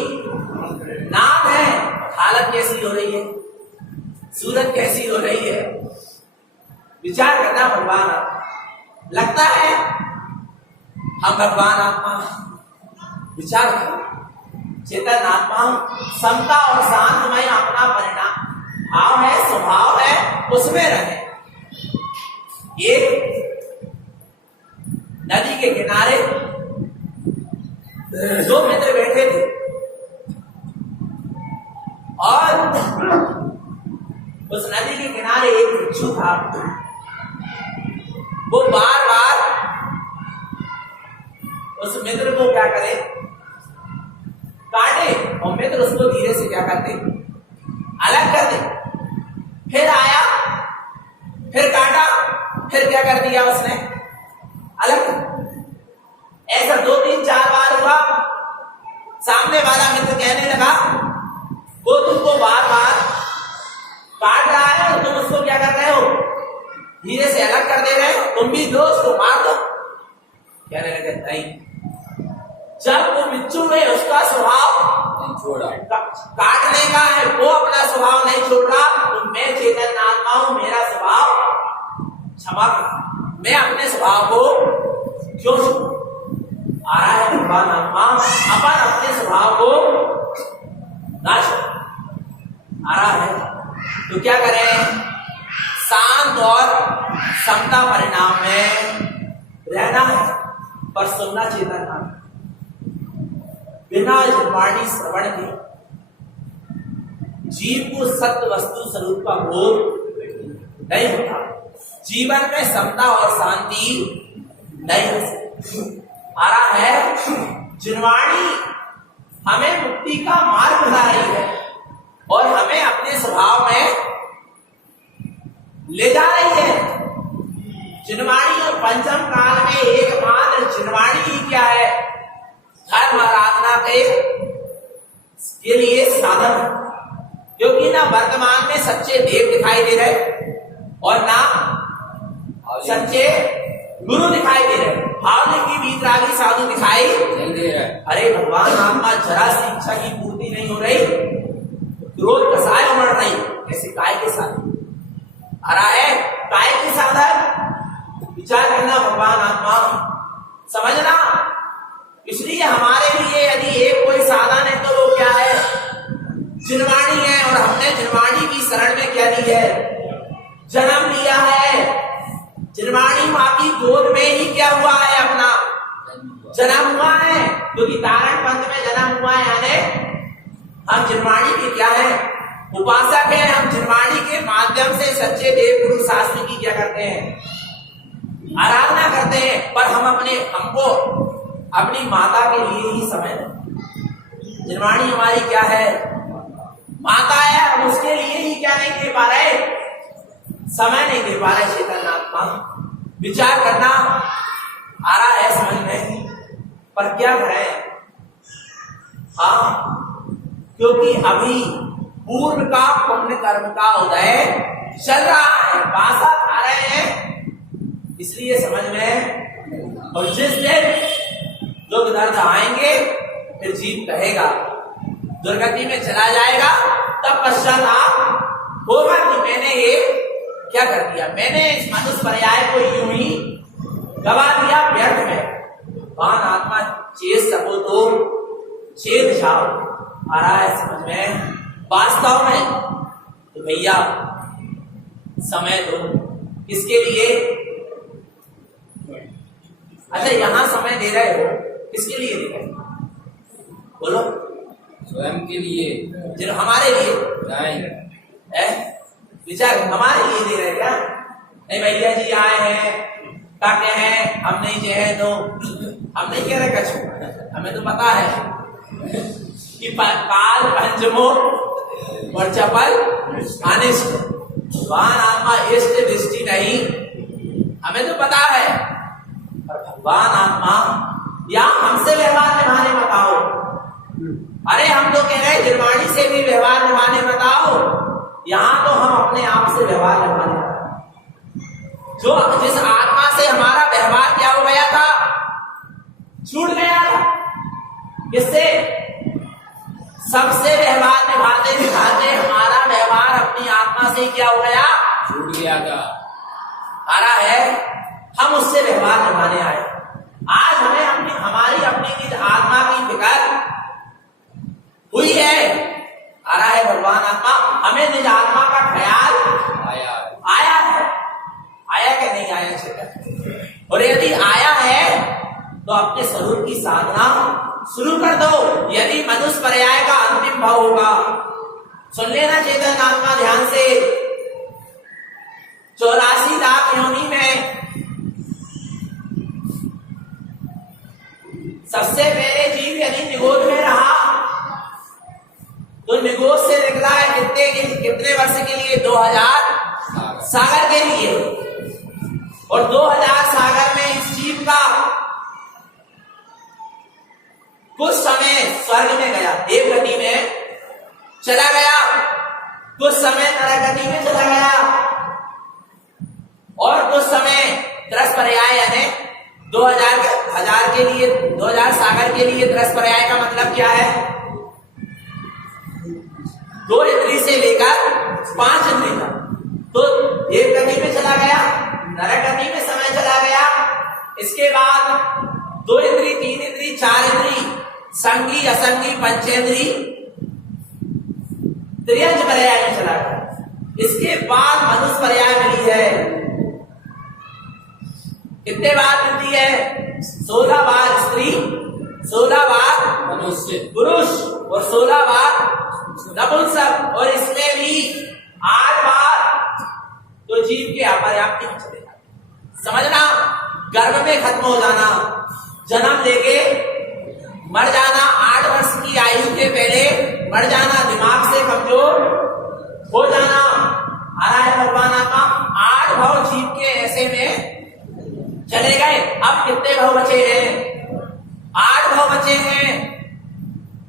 नाम है। हालत कैसी हो रही है, सूरत कैसी हो रही है, विचार करना भगवान। लगता है हम भगवान आत्मा, विचार करें चेतन आत्मा, समता और शांतमय अपना परिणाम भाव है, स्वभाव है, उसमें रहे। एक नदी के किनारे 2 मित्र बैठे थे और उस नदी के किनारे एक भिक्षु था। वो बार बार उस मित्र को क्या करे? काटे, और मित्र उसको धीरे से क्या करते? अलग कर दे। फिर आया, फिर काटा, फिर क्या कर दिया उसने? अलग। ऐसा 2, 3, 4 बार हुआ। सामने वाला मित्र कहने लगा वो तुमको बार बार काट रहा है और तुम उसको क्या कर रहे हो? धीरे से अलग कर दे रहे हो, तुम भी दो, उसको मार दो। कहने लगे नहीं। जब वो बिच्छू ने उसका स्वभाव नहीं छोड़ा, काटने का है, वो अपना स्वभाव नहीं छोड़ रहा, तो मैं चेतन आत्मा हूं, मेरा स्वभाव क्षमा, मैं अपने स्वभाव को क्यों आ रहा है भगवान आत्मा? अपन अपने स्वभाव को नाश आ रहा है, तो क्या करें? शांत और समता परिणाम में रहना है, पर सुनना चेतन था। बिना वाणी श्रवण के जीव को सत्य वस्तु स्वरूप का बोध नहीं होता। जीवन में समता और शांति नहीं हो सकती। आ रहा है जिनवाणी हमें मुक्ति का मार्ग बता रही है और हमें अपने स्वभाव में ले जा रही है। जिनवाणी और पंचम काल में एकमात्र जिनवाणी ही क्या है? धर्म आराधना के लिए साधन, क्योंकि ना वर्तमान में सच्चे देव दिखाई दे रहे और ना सच्चे गुरु दिखाई दे रहे, भावने की बीतरागी साधु दिखाई नहीं दे रहे। अरे भगवान आत्मा जरा सी इच्छा की पूर्ति नहीं हो रही, क्रोध कसाय उमड़ रही, कैसे काय के साथ आ रहा है? काय के साधन विचार करना भगवान आत्मा, समझना। इसलिए हमारे लिए यदि एक कोई साधन है तो वो क्या है? जिनवाणी है। और हमने जिनवाणी की शरण में क्या ली है? जन्म लिया है। जिनवाणी माँ की गोद में ही क्या हुआ है? अपना जन्म हुआ है, क्योंकि तारण पंथ में जन्म हुआ है, यानी हम जिनवाणी के क्या है? उपासक है। हम जिनवाणी के माध्यम से सच्चे देव गुरु शास्त्र की क्या करते हैं? आराधना करते हैं। पर हम हमको अपनी माता के लिए ही समय निर्वाणी हमारी क्या है? माता है। अब उसके लिए ही क्या नहीं दे पा रहे? समय नहीं दे पा रहे चेतन आत्मा। विचार करना आ रहा है समझ में, पर क्या करें? हाँ, क्योंकि अभी पूर्व का पुण्य कर्म का उदय चल रहा है, वासा खा रहे हैं, इसलिए समझ में। और जिस दिन दुख दर्द आएंगे फिर जीव कहेगा, दुर्गति में चला जाएगा, तब पश्चाताप होगा कि मैंने ये क्या कर दिया, मैंने इस मनुष्य पर्याय को यूं ही गवा दिया व्यर्थ में। वाहन आत्मा चेत सको तो चेत जाओ। आ रहा है समझ में? वास्तव में तो भैया समय दो। किसके लिए? अच्छा, यहां समय दे रहे हो, किसके लिए दे रहे हो? बोलो। स्वयं के लिए, जो हमारे लिए नहीं है। विचार हमारे लिए दे रहे क्या? नहीं भैया जी आए हैं, ताकि हैं हम नहीं जो है तो हम नहीं कह रहे कछु, हमें तो पता है कि काल पंचमो और चपल अनिष्ट, भगवान आत्मा इष्ट दृष्टि नहीं, हमें तो पता है। पर भगवान आत्मा या हमसे व्यवहार निभाने बताओ। अरे हम तो कह रहे निर्वाणी से भी व्यवहार निभाने बताओ, यहां तो हम अपने आप से व्यवहार निभाने बताओ। जो जिस आत्मा से हमारा व्यवहार क्या हो गया था, छूट गया था। किससे? सबसे व्यवहार निभाते निभाते हमारा व्यवहार अपनी आत्मा से क्या हो गया? छूट गया था। आ रहा है, हम उससे व्यवहार निभाने आए। आज हमें अपनी हमारी अपनी निज आत्मा की फिक्र हुई है। आ रहा है भगवान आत्मा, हमें निज आत्मा का ख्याल आया है। आया कि नहीं आया चेतन? और यदि आया है तो अपने स्वरूप की साधना शुरू कर दो। यदि मनुष्य पर्याय का अंतिम भाव होगा, सुन लेना चेतन आत्मा ध्यान से, 84 लाख योनि में सबसे पहले जीव यदि निगोद में रहा तो निगोद से निकला है कितने वर्ष के लिए? 2000 सागर के लिए। और 2000 सागर में इस जीव का कुछ समय स्वर्ग में गया, देव गति में चला गया, कुछ समय नरक गति में चला गया, और कुछ समय त्रस पर्याय यानी 2000 के लिए 2000 सागर के लिए त्रस पर्याय का मतलब क्या है? 2 इंद्री से लेकर 5 इंद्री तक। तो देव गति में चला गया, नरक गति में समय चला गया, इसके बाद 2 इंद्री, 3 इंद्री, 4 इंद्री, संगी असंगी पंचेंद्री, त्रियंज पर्याय में चला गया। इसके बाद मनुष्य पर्याय मिली है। कितने बार मिलती है? 16 बार स्त्री, 16 बार मनुष्य पुरुष और 16 बार नपुंसक, और इसमें भी 8 बार तो जीव के अपर्याप्त ही चलेगा। समझना, गर्भ में खत्म हो जाना, जन्म लेके मर जाना, 8 वर्ष की आयु के पहले मर जाना, दिमाग से कमजोर हो जाना। आ रहा है भगवान आत्मा, 8 भाव जीव के ऐसे में चले गए। अब कितने भाव बचे हैं? 8 भाव बचे हैं।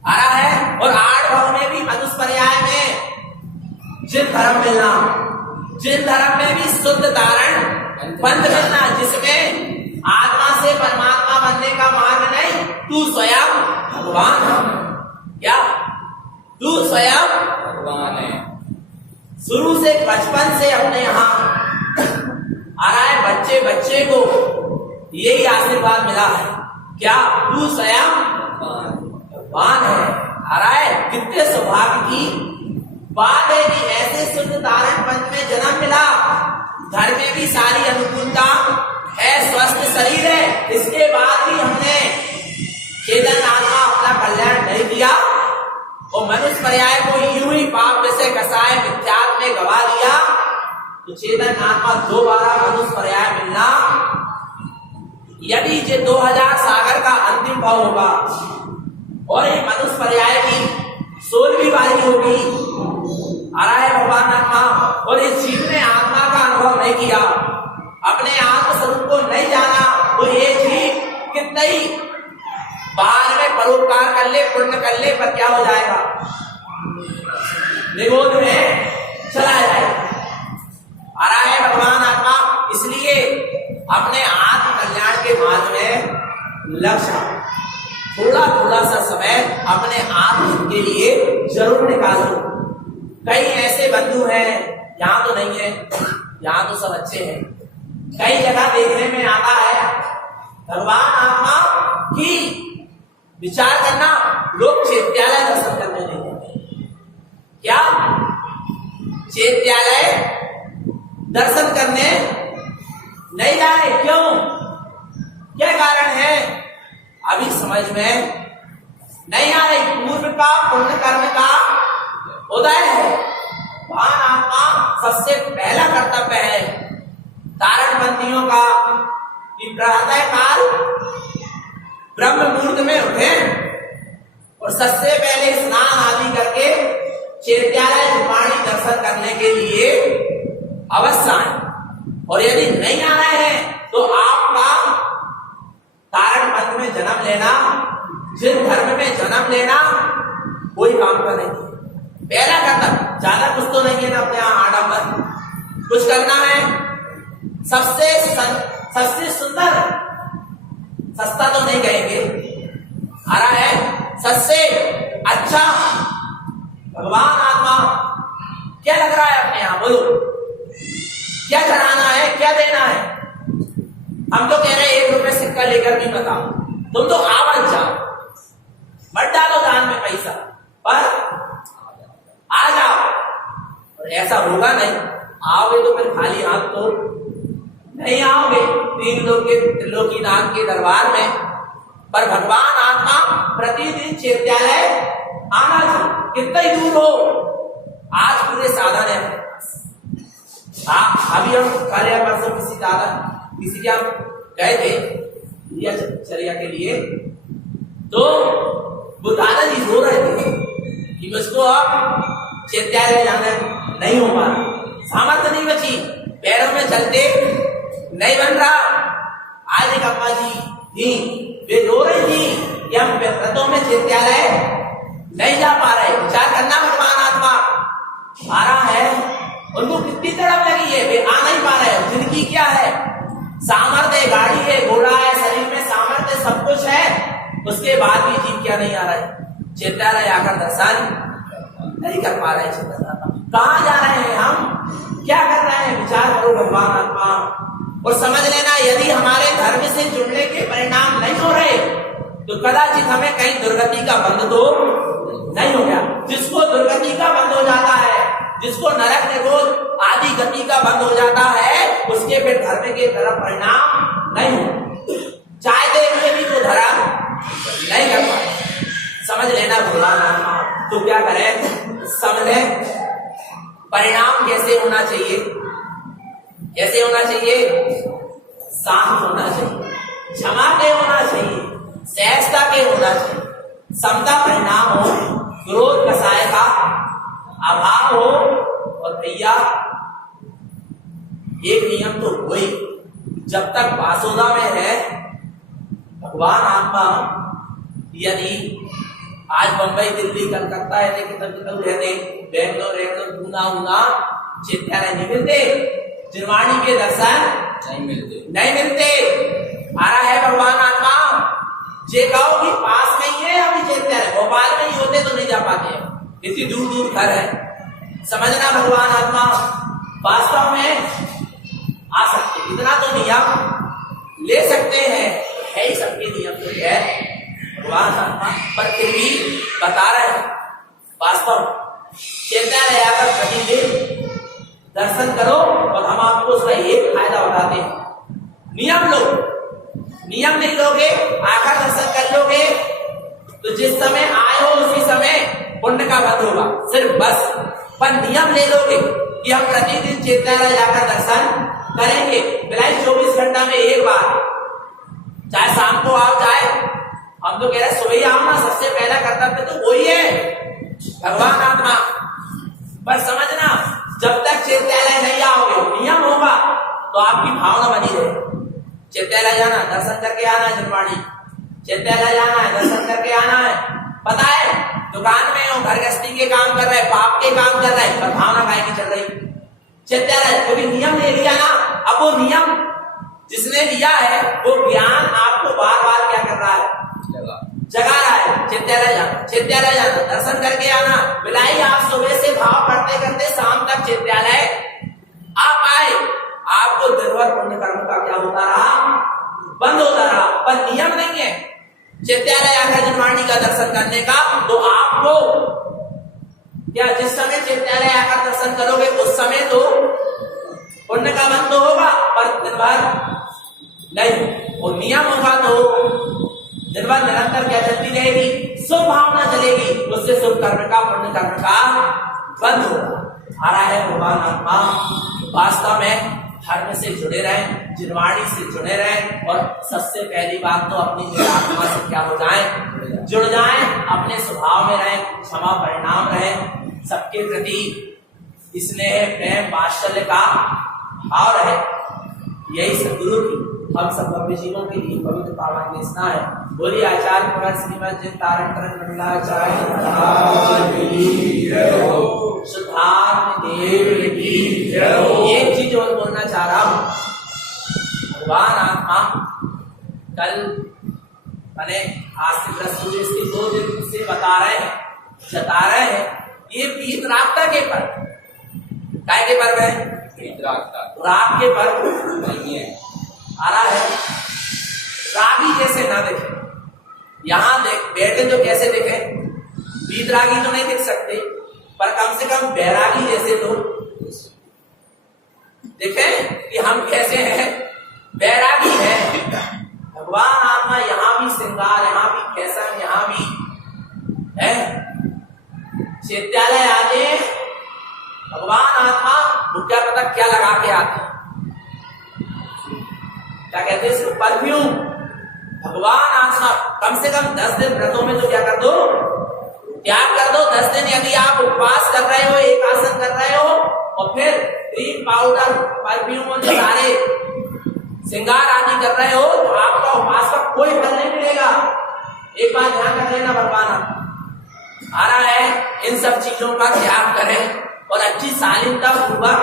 आ रहा है, और 8 भाव में भी मनुष्य पर्याय में जिन धर्म मिलना, जिन धर्म में भी शुद्ध धारण पंथ मिलना, जिसमें आत्मा से परमात्मा बनने का मार्ग नहीं, तू स्वयं भगवान है। क्या? तू स्वयं भगवान है। शुरू से बचपन से अपने यहाँ आ रहा है, बच्चे बच्चे को यही आशीर्वाद मिला है। क्या? तू स्वयं भगवान है। आ रहा है, कितने सौभाग्य की बात है कि ऐसे शुद्ध धारण पंथ में जन्म मिला, घर में भी सारी अनुकूलता है, स्वस्थ शरीर है, इसके बाद भी हमने चेतन आत्मा अपना कल्याण नहीं किया और मनुष्य पर्याय को यूं ही पाप से कसाय मिथ्यात्व में गवा दिया। तो चेतन आत्मा दोबारा मनुष्य पर्याय मिलना, यदि ये 2000 सागर का अंतिम भाव होगा और ये मनुष्य पर्याय की बारी होगी। आ रहा है भगवान आत्मा, और इस जीव ने आत्मा का अनुभव नहीं किया, अपने आत्म स्वरूप को नहीं जाना, तो ये जीव कितने ही बाद में परोपकार कर ले, पुण्य कर ले, पर क्या हो जाएगा? निगोद में चला जाएगा। आ रहा है भगवान आत्मा, इसलिए अपने आत्म कल्याण के मार्ग में लक्ष्य थोड़ा थोड़ा सा समय अपने आत्म के लिए जरूर निकालो। कई ऐसे बंधु हैं, यहाँ तो नहीं है, यहाँ तो सब अच्छे हैं, कई जगह देखने में आता है भगवान आत्मा की विचार करना, लोग चैत्यालय दर्शन करने नहीं जाते। क्या चैत्यालय दर्शन करने नहीं जाए? क्यों? क्या कारण है? अभी समझ में नहीं आ रही। पूर्व का पुण्य कर्म का उदय है। भगवान आत्मा सबसे पहला कर्तव्य है धारण बंदियों का कि प्रातः काल ब्रह्म मुहूर्त में उठे और सबसे पहले स्नान आदि करके चैत्यालय निपाणी दर्शन करने के लिए अवश्य आए। और यदि नहीं आ रहे हैं तो आपका कारण पंथ में जन्म लेना, जिन धर्म में जन्म लेना, कोई काम का नहीं। पहला कर्तव्य, ज्यादा कुछ तो नहीं है ना अपने यहाँ आडंबर, कुछ करना है। सबसे सुंदर, सस्ता तो नहीं कहेंगे, आ रहा है सबसे अच्छा भगवान आत्मा क्या लग रहा है अपने यहाँ? बोलो, क्या चढ़ाना है, क्या देना है? हम तो कह रहे हैं 1 रुपए सिक्का लेकर भी बताओ, तुम तो आवाज जाओ, मत डालो दान में पैसा, पर आ जाओ। और ऐसा होगा नहीं, आओगे तो फिर खाली हाथ तो नहीं आओगे 3 लोग के त्रिलोकीनाथ के दरबार में। पर भगवान आत्मा प्रतिदिन चैत्यालय आना चाहिए, कितना ही दूर हो। आज पूरे साधन है। अभी हम कल या परसों किसी के हम गए थे चर्या के लिए, तो वो दादाजी रो रहे थे कि मुझको अब चैत्यालय जाना नहीं हो पा रहा, सामर्थ्य नहीं बची, पैरों में चलते नहीं बन रहा। आज एक अम्मा जी थी, वे रो रही थी कि हम व्रतों में चैत्यालय नहीं जा पा रहे। विचार करना, भगवान आत्मा आ रहा है, उनको कितनी तड़प लगी है, वे आ नहीं पा रहे। जिंदगी क्या है? सामर्थ्य, गाड़ी है, घोड़ा है, शरीर में सामर्थ्य सब कुछ है, उसके बाद भी जीव क्या नहीं आ रहा है? चैत्यालय आकर दर्शन नहीं कर पा रहे। कहाँ जा रहे हैं हम? क्या कर रहे हैं? विचार करो भगवान आत्मा, और समझ लेना यदि हमारे धर्म से जुड़ने के परिणाम नहीं हो रहे तो कदाचित हमें कहीं दुर्गति का बंध तो नहीं हो गया। जिसको दुर्गति का बंध हो जाता है, जिसको नरक निरोध आदि गति का बंद हो जाता है, उसके फिर धर्म के तरफ परिणाम नहीं हो, चाहते हुए भी तो धर्म नहीं कर पाए। समझ लेना भगवान आत्मा। तो क्या करें? समझे परिणाम कैसे होना चाहिए? कैसे होना चाहिए? शांत होना चाहिए, क्षमा के होना चाहिए, सहजता के होना चाहिए, समता परिणाम हो, क्रोध कसाय का अभाव हो। और भैया एक नियम तो हुई, जब तक वासुदा में है भगवान आत्मा, यदि आज बंबई, दिल्ली, कलकत्ता है, कितना रहते, बेंगलोर रहते, पूना चैत्यालय नहीं मिलते, जिनवाणी के दर्शन नहीं मिलते। आ रहा है भगवान आत्मा, जे गांव की पास नहीं है अभी चैत्यालय, भोपाल में ही होते तो नहीं जा पाते, इतनी दूर दूर घर है। समझना भगवान आत्मा, वास्तव में आ सकते, इतना तो नियम ले सकते हैं, है ही सबके नियम तो है भगवान आत्मा, पर फिर भी बता रहे हैं वास्तव चैत्यालय आकर प्रतिदिन दर्शन करो। और हम आपको उसका एक फायदा बताते हैं, नियम लो। नियम नहीं लोगे, आकर दर्शन कर लोगे तो जिस समय आए हो उसी समय पुण्य का बंध होगा, सिर्फ बस। पर नियम ले लोगे कि हम प्रतिदिन चैत्यालय जाकर दर्शन करेंगे, बिलाई 24 घंटा में एक बार, चाहे शाम को आओ, चाहे हम तो कह रहे सुबह आओ ना, सबसे पहला कर्तव्य तो वही है। भगवान आत्मा। पर समझना, जब तक चैत्यालय नहीं आओगे, नियम होगा तो आपकी भावना बनी रहे। चैत्यालय जाना, दर्शन करके आना है, जनवाणी चैत्यालय जाना है, दर्शन करके आना है। पता है दुकान में हो, घर गृहस्थी के काम कर रहे, पाप के काम कर रहे, पर भावना काहे की चल रही? चैत्यालय, क्योंकि नियम ले लिया ना। अब वो नियम जिसने लिया है वो ज्ञान आपको बार बार क्या कर रहा है? जगा रहा है। चैत्यालय जाना, चैत्यालय जाना, दर्शन करके आना। बिलाई आप सुबह से भाव करते करते शाम तक चैत्यालय आप आए, आपको दिन भर पुण्य कर्म का क्या होता रहा? बंद होता रहा। पर नियम नहीं है चैत्यालय आकर जनवाणी का दर्शन करने का। तो आपको क्या, जिस समय चैत्यालय आकर दर्शन करोगे उस समय तो पुण्य का बंद तो होगा, पर दिन भर नहीं। और नियम होगा तो दिन भर निरंतर क्या चलती रहेगी? शुभ भावना चलेगी, उससे शुभ कर्म का, पुण्य कर्म का बंद होगा। आ रहा है भगवान आत्मा। वास्तव में धर्म से जुड़े रहें, जिनवाणी से जुड़े रहें, और सबसे पहली बात तो अपनी आत्मा से क्या हो जाएं? जुड़ जाएं, अपने स्वभाव में रहें, क्षमा परिणाम रहें, सबके प्रति स्नेह प्रेम वात्सल्य का भाव रहे। यही सदगुरु की हम सब भव्य जीवों के लिए पवित्र पावन देशना है। बोलिए आचार्य पुरः श्रीमद जिन तारण तरन मंडलाचार्य सुधार देव की जय हो। एक चीज और बोलना चाह रहा हूं, भगवान आत्मा कल मैंने आज से 2 दिन से बता रहे हैं, जता रहे हैं, ये पीत रागता के पर्व, काय के पर्व है? राग के पर्व नहीं है। आ रहा है, रागी जैसे ना देखे, यहां देख बैठे तो कैसे देखे? वीतरागी तो नहीं दिख सकते, पर कम से कम बैरागी जैसे तो देखे कि हम कैसे हैं, बैरागी हैं। भगवान आत्मा यहाँ भी श्रृंगार, यहाँ भी फैशन, यहाँ भी है। चैत्यालय आगे भगवान आत्मा क्या पता क्या लगा के आते हैं, क्या कहते हैं? सिर्फ परफ्यूम। भगवान आत्मा कम से कम 10 दिन व्रतों में तो क्या कर दो? त्याग कर दो। 10 दिन यदि आप उपवास कर रहे हो, एक आसन कर रहे हो, और फिर क्रीम पाउडर परफ्यूम और सारे श्रृंगार आदि कर रहे हो, तो आपका उपवास का कोई फल नहीं मिलेगा। एक बात ध्यान रख लेना, भगवान आ रहा है, इन सब चीजों का त्याग करें और अच्छी शालीनता पूर्वक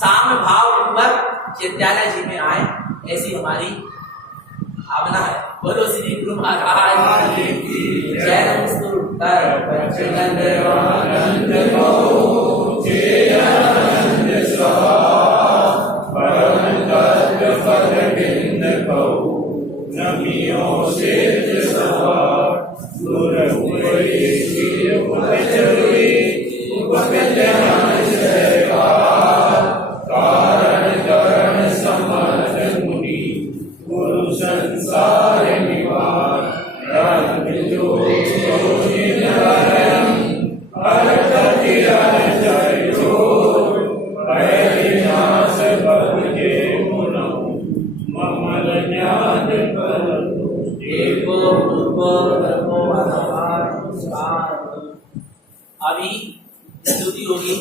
साम भाव पूर्वक चैत्यालय जी में आए, ऐसी हमारी भावना है। बोलो श्री गुरु महाराज की जय। अभी स्तुति होगी।